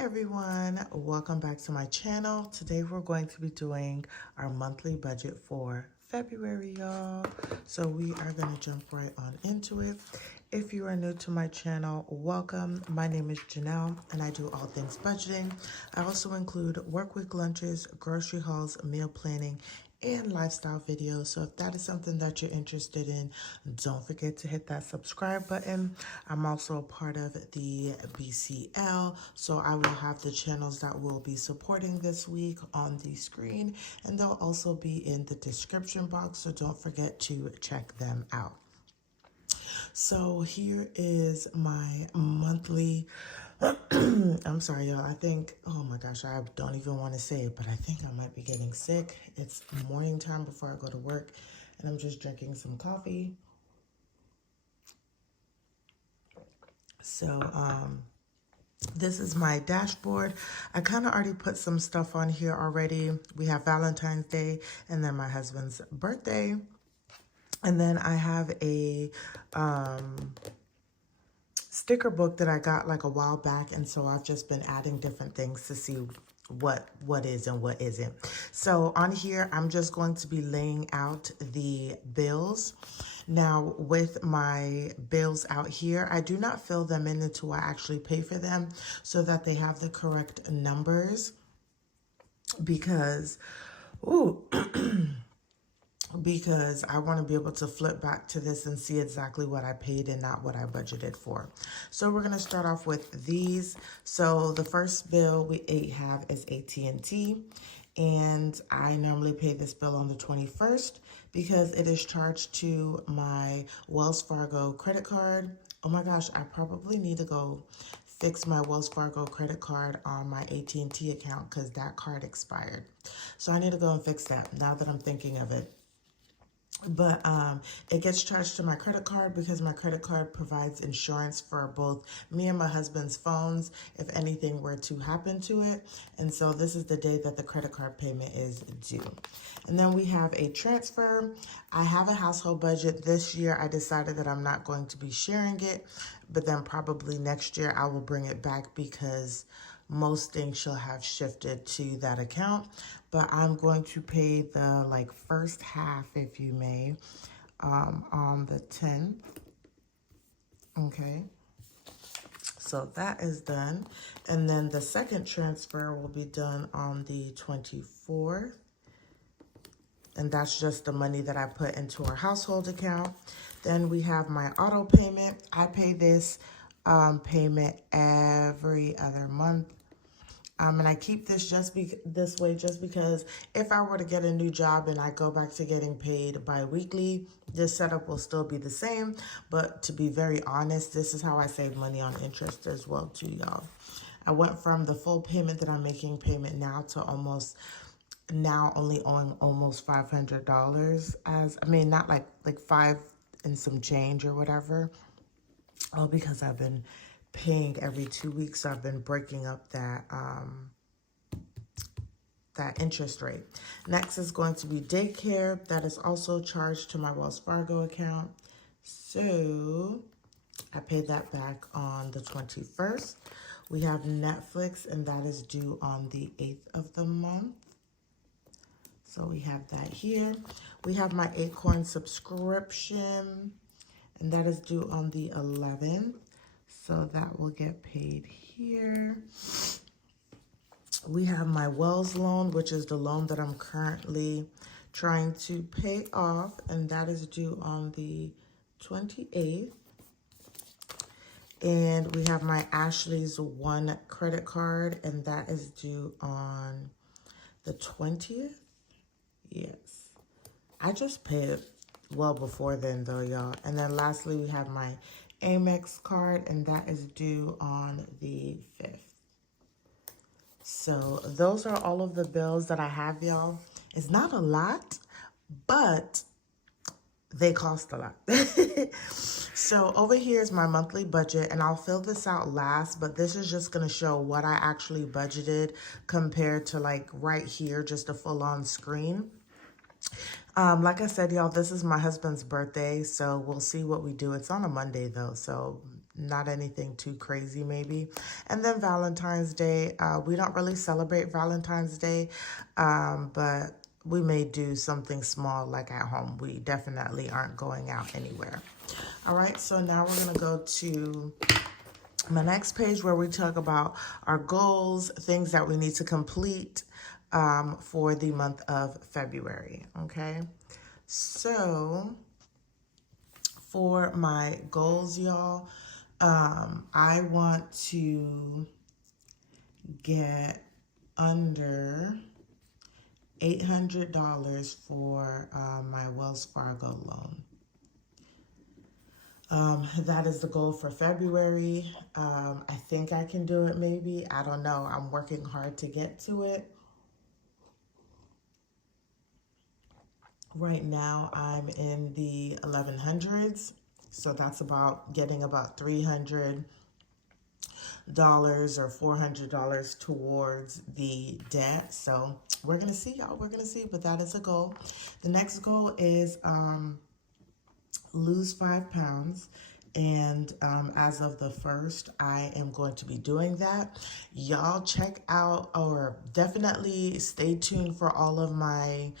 everyone, welcome back to my channel. Today we're going to be doing our monthly budget for February, y'all. So we are going to jump right on into it. If you are new to my channel, welcome. My name is Janelle and I do all things budgeting. I also include work week lunches, grocery hauls, meal planning, and lifestyle videos. So if that is something that you're interested in, don't forget to hit that subscribe button. I'm also a part of the BCL, so I will have the channels that will be supporting this week on the screen, and they'll also be in the description box, so don't forget to check them out. So here is my monthly I'm sorry, y'all. I think, oh my gosh, I don't even want to say it, but I think I might be getting sick. It's morning time before I go to work, and I'm just drinking some coffee. So, this is my dashboard. I kind of already put some stuff on here already. We have Valentine's Day and then my husband's birthday. And then I have a, sticker book that I got like a while back, and so I've just been adding different things to see what is and what isn't. So on here, I'm just going to be laying out the bills. Now with my bills out here, I do not fill them in until I actually pay for them so that they have the correct numbers, because because I want to be able to flip back to this and see exactly what I paid and not what I budgeted for. So we're going to start off with these. So the first bill we have is AT&T, and I normally pay this bill on the 21st because it is charged to my Wells Fargo credit card. Oh my gosh, I probably need to go fix my Wells Fargo credit card on my AT&T account because that card expired. So I need to go and fix that now that I'm thinking of it. But it gets charged to my credit card because my credit card provides insurance for both me and my husband's phones if anything were to happen to it. And so this is the day that the credit card payment is due. And then we have a transfer. I have a household budget. This year I decided that I'm not going to be sharing it, but then probably next year I will bring it back because most things shall have shifted to that account. But I'm going to pay the first half, if you may, on the 10th. Okay. So that is done. And then the second transfer will be done on the 24th. And that's just the money that I put into our household account. Then we have my auto payment. I pay this payment every other month. And I keep this this way just because if I were to get a new job and I go back to getting paid bi-weekly, this setup will still be the same. But to be very honest, this is how I save money on interest as well too, y'all. I went from the full payment that I'm making payment now to almost now only owing almost $500 not like five and some change or whatever. Oh, because I've been paying every 2 weeks. So I've been breaking up that interest rate. Next is going to be daycare. That is also charged to my Wells Fargo account. So I paid that back on the 21st. We have Netflix, and that is due on the 8th of the month. So we have that here. We have my Acorn subscription, and that is due on the 11th. So that will get paid here. We have my Wells loan, which is the loan that I'm currently trying to pay off, and that is due on the 28th. And we have my Ashley's One credit card, and that is due on the 20th. Yes. I just paid it well before then, though, y'all. And then lastly, we have my Amex card, and that is due on the 5th. So those are all of the bills that I have, y'all. It's not a lot, but they cost a lot. So over here is my monthly budget, and I'll fill this out last, but this is just going to show what I actually budgeted compared to right here, just a full-on screen. Like I said, y'all, this is my husband's birthday, so we'll see what we do. It's on a Monday, though, so not anything too crazy maybe. And then Valentine's Day, we don't really celebrate Valentine's Day, but we may do something small like at home. We definitely aren't going out anywhere. All right, so now we're gonna go to my next page where we talk about our goals, things that we need to complete for the month of February, okay? So for my goals, y'all, I want to get under $800 for my Wells Fargo loan. That is the goal for February. I think I can do it maybe. I don't know. I'm working hard to get to it. Right now, I'm in the 1100s. So that's about getting about $300 or $400 towards the debt. So we're going to see, y'all. We're going to see, but that is a goal. The next goal is lose 5 pounds. And as of the 1st, I am going to be doing that. Y'all check out, or definitely stay tuned for all of my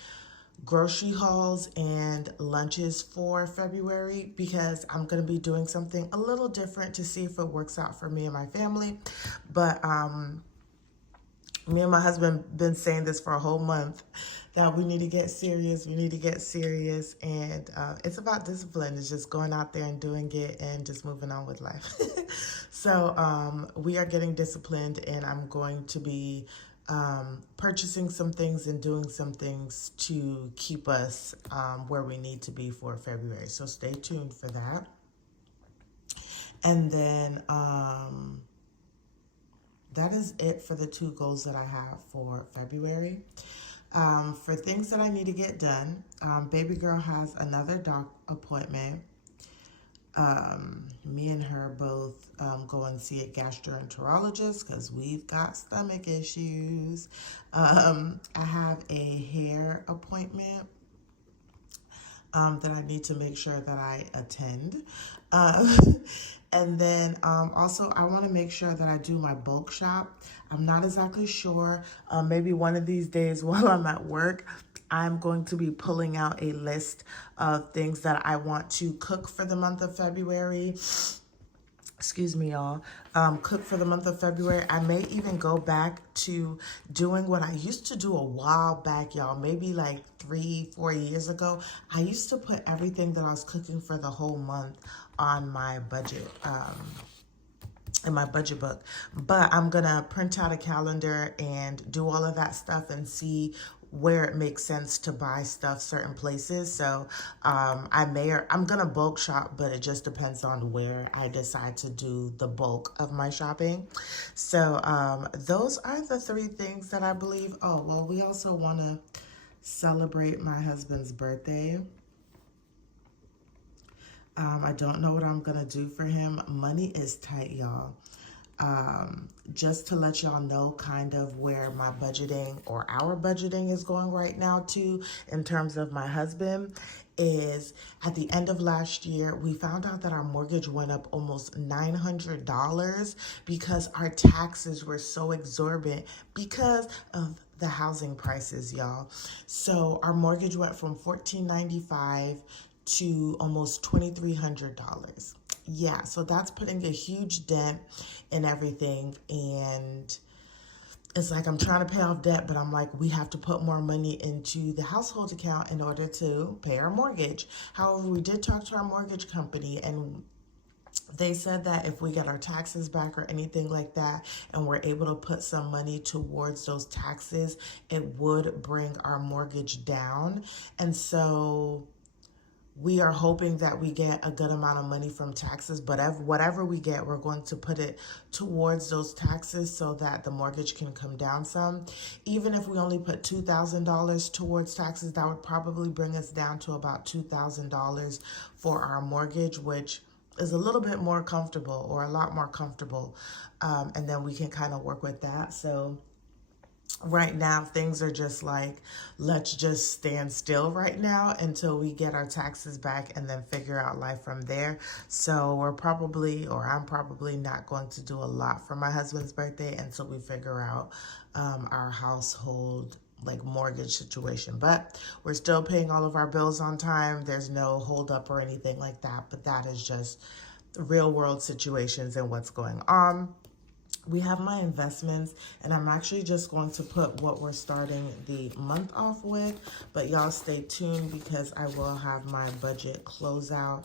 grocery hauls and lunches for February, because I'm going to be doing something a little different to see if it works out for me and my family. But me and my husband been saying this for a whole month, that we need to get serious. We need to get serious. And it's about discipline. It's just going out there and doing it and just moving on with life. So we are getting disciplined, and I'm going to be purchasing some things and doing some things to keep us where we need to be for February. So stay tuned for that. And then that is it for the 2 goals that I have for February. For things that I need to get done, baby girl has another doc appointment. Me and her both go and see a gastroenterologist because we've got stomach issues. I have a hair appointment that I need to make sure that I attend. And then also I want to make sure that I do my bulk shop. I'm not exactly sure. Maybe one of these days while I'm at work, I'm going to be pulling out a list of things that I want to cook for the month of February. Excuse me, y'all. Cook for the month of February. I may even go back to doing what I used to do a while back, y'all. Maybe like 3-4 years ago. I used to put everything that I was cooking for the whole month on my budget, in my budget book. But I'm gonna print out a calendar and do all of that stuff and see where it makes sense to buy stuff certain places. So I'm gonna bulk shop, but it just depends on where I decide to do the bulk of my shopping. So those are the 3 things that I believe. Oh, well, we also want to celebrate my husband's birthday. I don't know what I'm gonna do for him. Money is tight, y'all. Just to let y'all know kind of where my budgeting or our budgeting is going right now too, in terms of my husband, is at the end of last year, we found out that our mortgage went up almost $900 because our taxes were so exorbitant because of the housing prices, y'all. So our mortgage went from $1,495 to almost $2,300. Yeah, so that's putting a huge dent in everything. And it's like I'm trying to pay off debt, but I'm like, we have to put more money into the household account in order to pay our mortgage. However, we did talk to our mortgage company, and they said that if we get our taxes back or anything like that, and we're able to put some money towards those taxes, it would bring our mortgage down. And so we are hoping that we get a good amount of money from taxes, but whatever we get, we're going to put it towards those taxes so that the mortgage can come down some. Even if we only put $2,000 towards taxes, that would probably bring us down to about $2,000 for our mortgage, which is a little bit more comfortable, or a lot more comfortable. And then we can kind of work with that. So right now things are just like, let's just stand still right now until we get our taxes back and then figure out life from there. So we're probably, or I'm probably not going to do a lot for my husband's birthday until we figure out our household like mortgage situation. But we're still paying all of our bills on time. There's no hold up or anything like that, but that is just real world situations and what's going on. We have my investments, and I'm actually just going to put what we're starting the month off with, but y'all stay tuned because I will have my budget closeout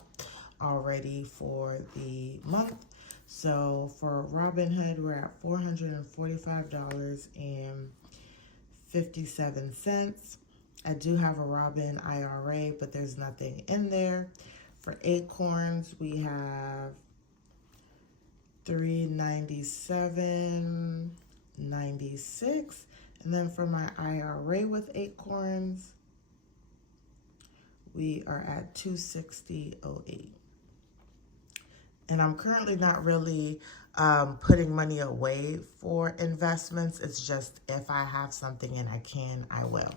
already for the month. So for Robinhood, we're at $445.57. I do have a Robin IRA, but there's nothing in there. For Acorns, we have $397.96, and then for my IRA with Acorns, we are at $260.08. And I'm currently not really putting money away for investments. It's just if I have something and I can, I will.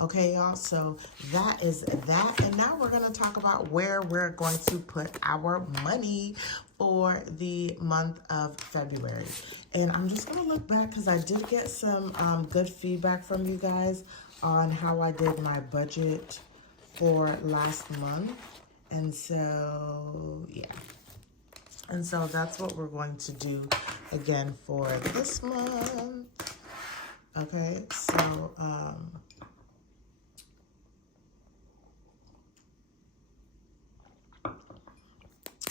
Okay, y'all, so that is that. And now we're going to talk about where we're going to put our money for the month of February. And I'm just going to look back because I did get some good feedback from you guys on how I did my budget for last month. And so, yeah. And so that's what we're going to do again for this month. Okay, so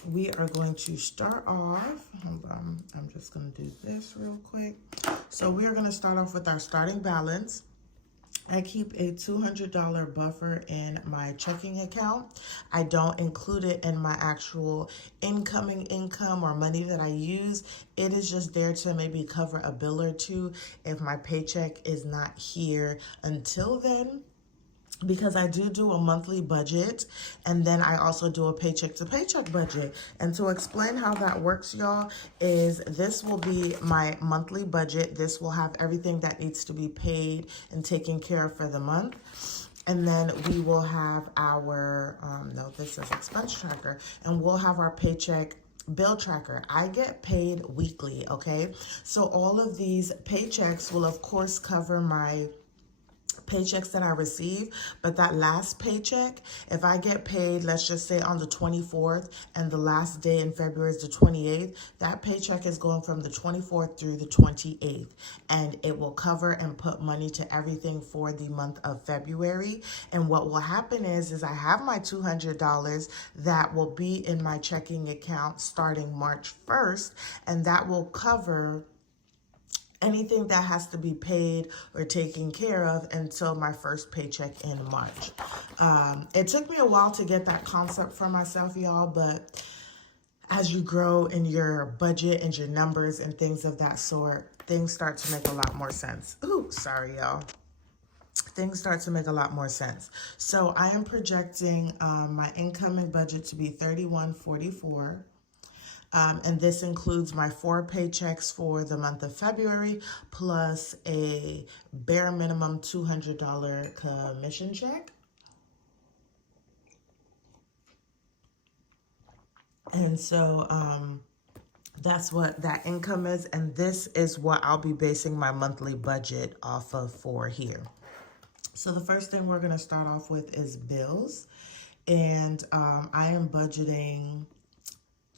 we are going to start off. Hold on, I'm just going to do this real quick. So we are going to start off with our starting balance. I keep a $200 buffer in my checking account. I don't include it in my actual incoming income or money that I use. It is just there to maybe cover a bill or two if my paycheck is not here until then, because I do a monthly budget, and then I also do a paycheck to paycheck budget. And to explain how that works, y'all, is this will be my monthly budget. This will have everything that needs to be paid and taken care of for the month. And then we will have our, no, this is expense tracker, and we'll have our paycheck bill tracker. I get paid weekly, okay? So all of these paychecks will, of course, cover my paychecks that I receive, but that last paycheck, if I get paid, let's just say on the 24th, and the last day in February is the 28th, that paycheck is going from the 24th through the 28th, and it will cover and put money to everything for the month of February. And what will happen is I have my $200 that will be in my checking account starting March 1st, and that will cover anything that has to be paid or taken care of until my first paycheck in March. It took me a while to get that concept for myself, y'all, but as you grow in your budget and your numbers and things of that sort, things start to make a lot more sense. Ooh, sorry, y'all. Things start to make a lot more sense. So I am projecting my incoming budget to be $31.44. And this includes my 4 paychecks for the month of February, plus a bare minimum $200 commission check. And so that's what that income is. And this is what I'll be basing my monthly budget off of for here. So the first thing we're going to start off with is bills. And I am budgeting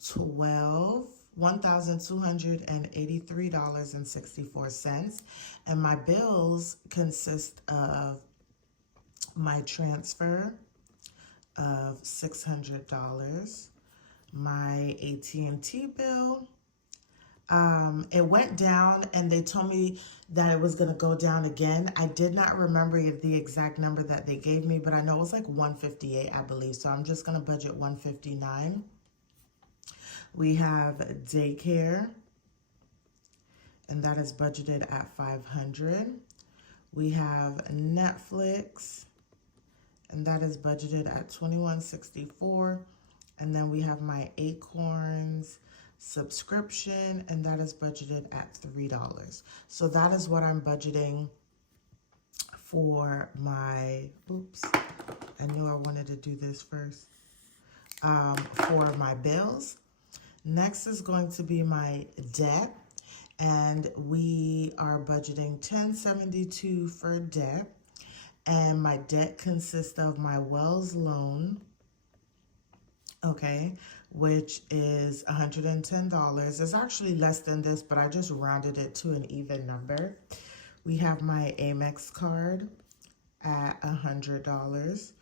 $1,283.64, and my bills consist of my transfer of $600, my AT&T bill. It went down, and they told me that it was going to go down again. I did not remember the exact number that they gave me, but I know it was like 158, I believe. So I'm just going to budget 159. We have daycare, and that is budgeted at $500. We have Netflix, and that is budgeted at $21.64. And then we have my Acorns subscription, and that is budgeted at $3. So that is what I'm budgeting for my, oops, I knew I wanted to do this first, for my bills. Next is going to be my debt, and we are budgeting $10.72 for debt, and my debt consists of my Wells loan, okay, which is $110. It's actually less than this, but I just rounded it to an even number. We have my Amex card at $100.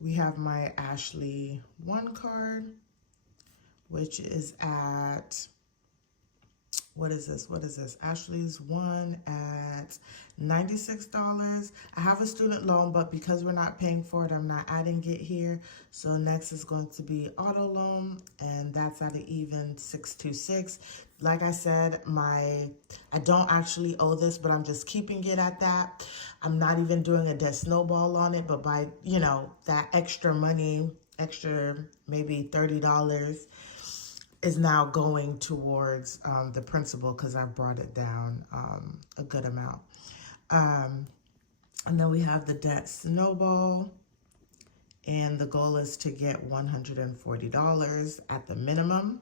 We have my Ashley One card, which is at, what is this? Ashley's One at $96. I have a student loan, but because we're not paying for it, I'm not adding it here. So next is going to be auto loan, and that's at an even $626. Like I said, I don't actually owe this, but I'm just keeping it at that. I'm not even doing a debt snowball on it, but by, you know, that extra money, maybe $30, is now going towards the principal because I brought it down a good amount. And then we have the debt snowball, and the goal is to get $140 at the minimum.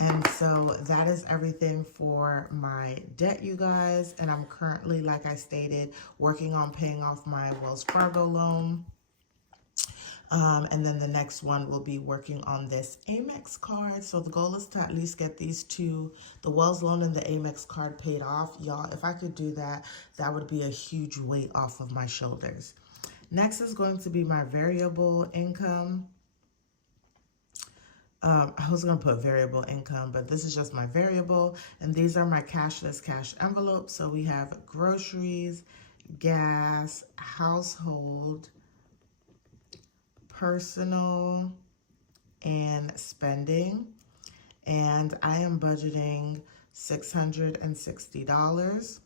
And so that is everything for my debt, you guys. And I'm currently, like I stated, working on paying off my Wells Fargo loan. And then the next one will be working on this Amex card. So the goal is to at least get these two, the Wells loan and the Amex card, paid off. Y'all, if I could do that, that would be a huge weight off of my shoulders. Next is going to be my variable income. I was going to put variable income, but this is just my variable. And these are my cashless cash envelopes. So we have groceries, gas, household, personal, and spending. And I am budgeting $660.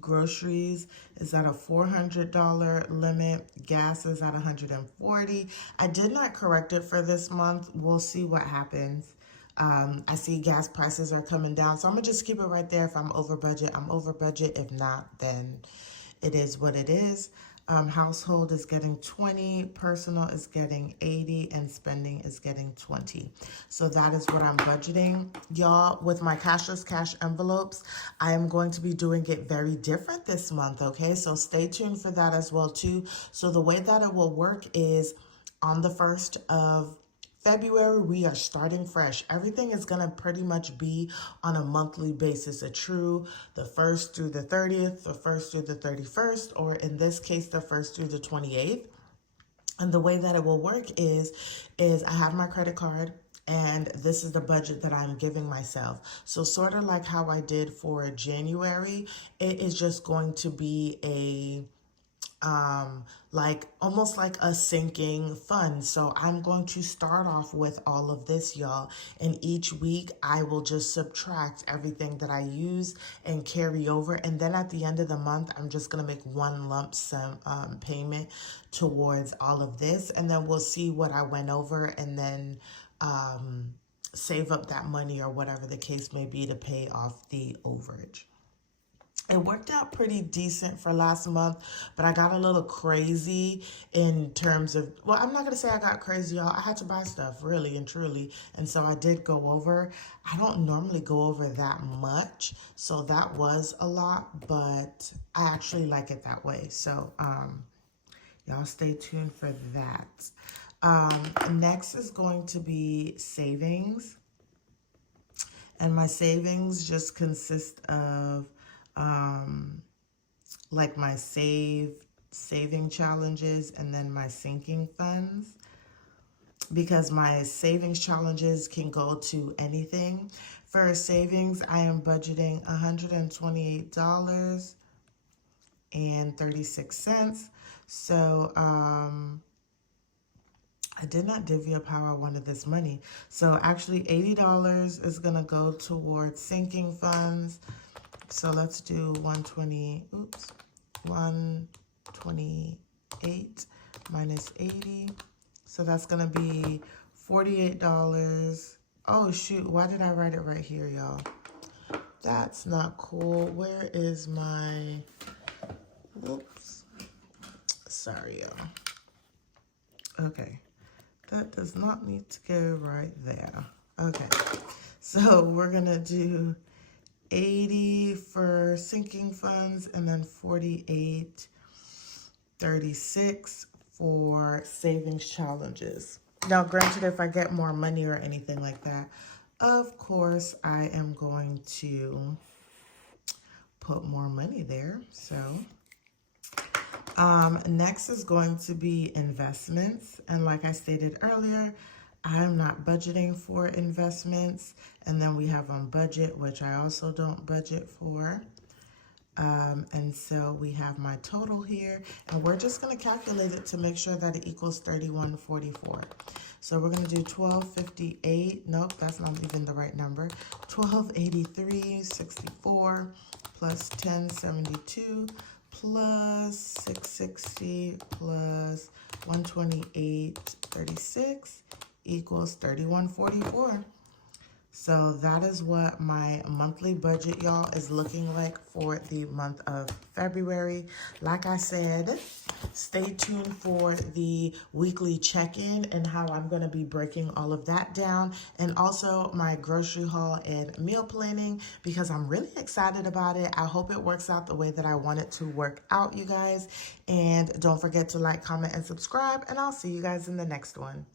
Groceries is at a $400 limit. Gas is at $140. I did not correct it for this month. We'll see what happens. I see gas prices are coming down, so I'm gonna just keep it right there. If I'm over budget, I'm over budget. If not, then it is what it is. Household is getting 20, personal is getting 80, and spending is getting 20. So that is what I'm budgeting. Y'all, with my cashless cash envelopes, I am going to be doing it very different this month, okay? So stay tuned for that as well, too. So the way that it will work is on the 1st of February, we are starting fresh. Everything is going to pretty much be on a monthly basis, the 1st through the 30th, the 1st through the 31st, or in this case, the 1st through the 28th. And the way that it will work is I have my credit card, and this is the budget that I'm giving myself. So sort of like how I did for January, it is just going to be a like almost like a sinking fund. So I'm going to start off with all of this, y'all, and each week I will just subtract everything that I use and carry over, and then at the end of the month I'm just gonna make one lump sum payment towards all of this, and then we'll see what I went over, and then save up that money or whatever the case may be to pay off the overage. It worked out pretty decent for last month, but I got a little crazy in terms of, well, I'm not going to say I got crazy, y'all. I had to buy stuff, really and truly, and so I did go over. I don't normally go over that much, so that was a lot, but I actually like it that way. So y'all stay tuned for that. Next is going to be savings, and my savings just consist of like my saving challenges and then my sinking funds, because my savings challenges can go to anything. For savings, I am budgeting $128.36. So I did not divvy up how I wanted this money. So actually $80 is gonna go towards sinking funds. So let's do 128 minus 80. So that's going to be $48. Oh, shoot. Why did I write it right here, y'all? That's not cool. Where is my... Whoops. Sorry, y'all. Okay. That does not need to go right there. Okay. So we're going to do 80 for sinking funds and then 48.36 for savings challenges. Now, granted, if I get more money or anything like that, of course, I am going to put more money there. So next is going to be investments. And like I stated earlier, I'm not budgeting for investments. And then we have on budget, which I also don't budget for. And so we have my total here, and we're just going to calculate it to make sure that it equals 3144. So we're going to do 1258. Nope, that's not even the right number. 1283.64 plus 1072 plus 660 plus 128.36 equals 3144. So that is what my monthly budget, y'all, is looking like for the month of February. Like I said, stay tuned for the weekly check-in and how I'm going to be breaking all of that down. And also my grocery haul and meal planning, because I'm really excited about it. I hope it works out the way that I want it to work out, you guys. And don't forget to like, comment, and subscribe. And I'll see you guys in the next one.